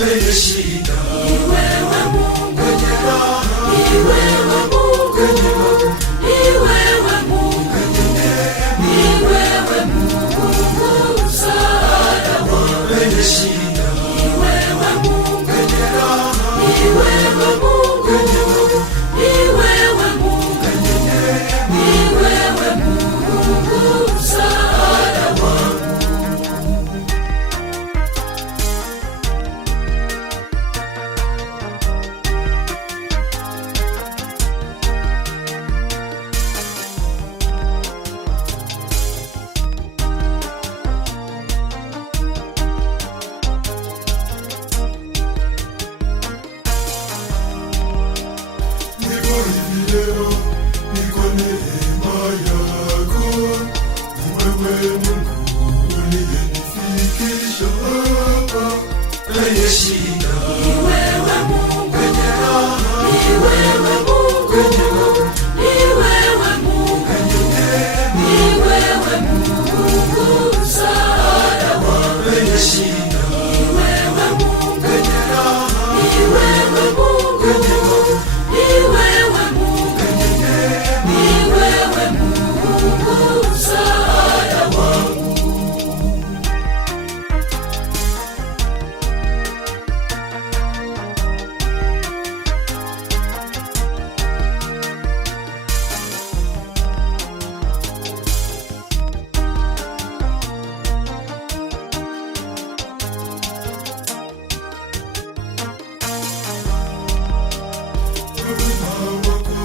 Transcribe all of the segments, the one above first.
lenye shida, ni wewe Mungu, lenye raha, ni wewe Mungu, lenye magumu, ni wewe Mungu, lenye neema, ni wewe Mungu, msaada wangu, lenye shida, ni wewe Mungu, lenye raha, ni wewe Mungu, lenye magumu, ni wewe Mungu, lenye neema, ni wewe Mungu, msaada wangu. niko hivi leo, niko neema yako, ni wewe Mungu uliyenifikisha hapa, lenye shida, Ni wewe Mungu, lenye raha, ni wewe Mungu, lenye magumu, ni wewe Mungu, lenye neema, ni wewe Mungu, msaada wangu, lenye shida, ni wewe Mungu, lenye raha, ni wewe Mungu, lenye magumu, ni wewe Mungu, lenye neema, ni wewe Mungu, msaada wangu. wema wako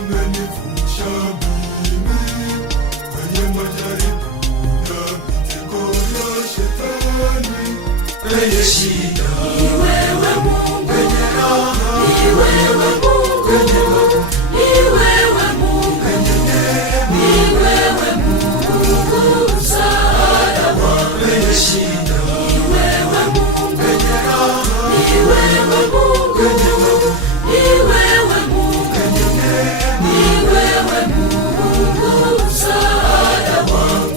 umenivusha mimi kwenye majaribu na mitego ya shetani, lenye shida, Ni wewe Mungu, lenye raha, ni wewe Mungu, lenye magumu, ni wewe Mungu, lenye neema, ni wewe Mungu, msaada wangu, lenye shida, ni wewe Mungu, lenye raha, ni wewe Mungu, lenye magumu, ni wewe Mungu, lenye neema, ni wewe Mungu, msaada wangu.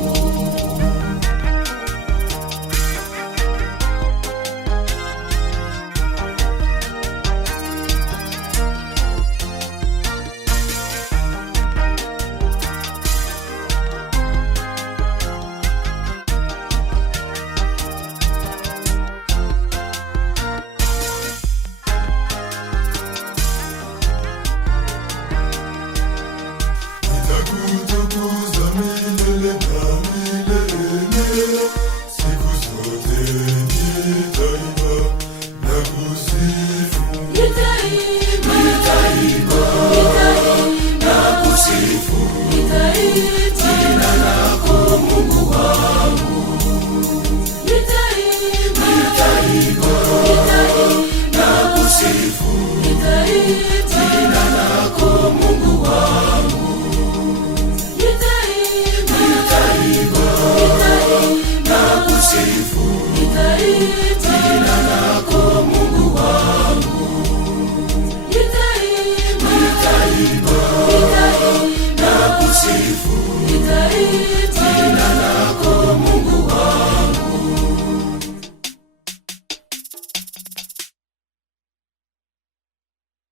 nitakutukuza milele na milele, siku zote nitaimba na kusifu, Nitaimba, nitaimba nitaimba, na kusifu nitaita jina lako Mungu wangu, nitaimba, nitaimba nitaimba, na kusifu nitaita jina lako Mungu wangu, nitaimba, nitaimba nitaimba, na kusifu nitaita jina lako Mungu wangu, nitaimba, nitaimba nitaimba, na kusifu nitaita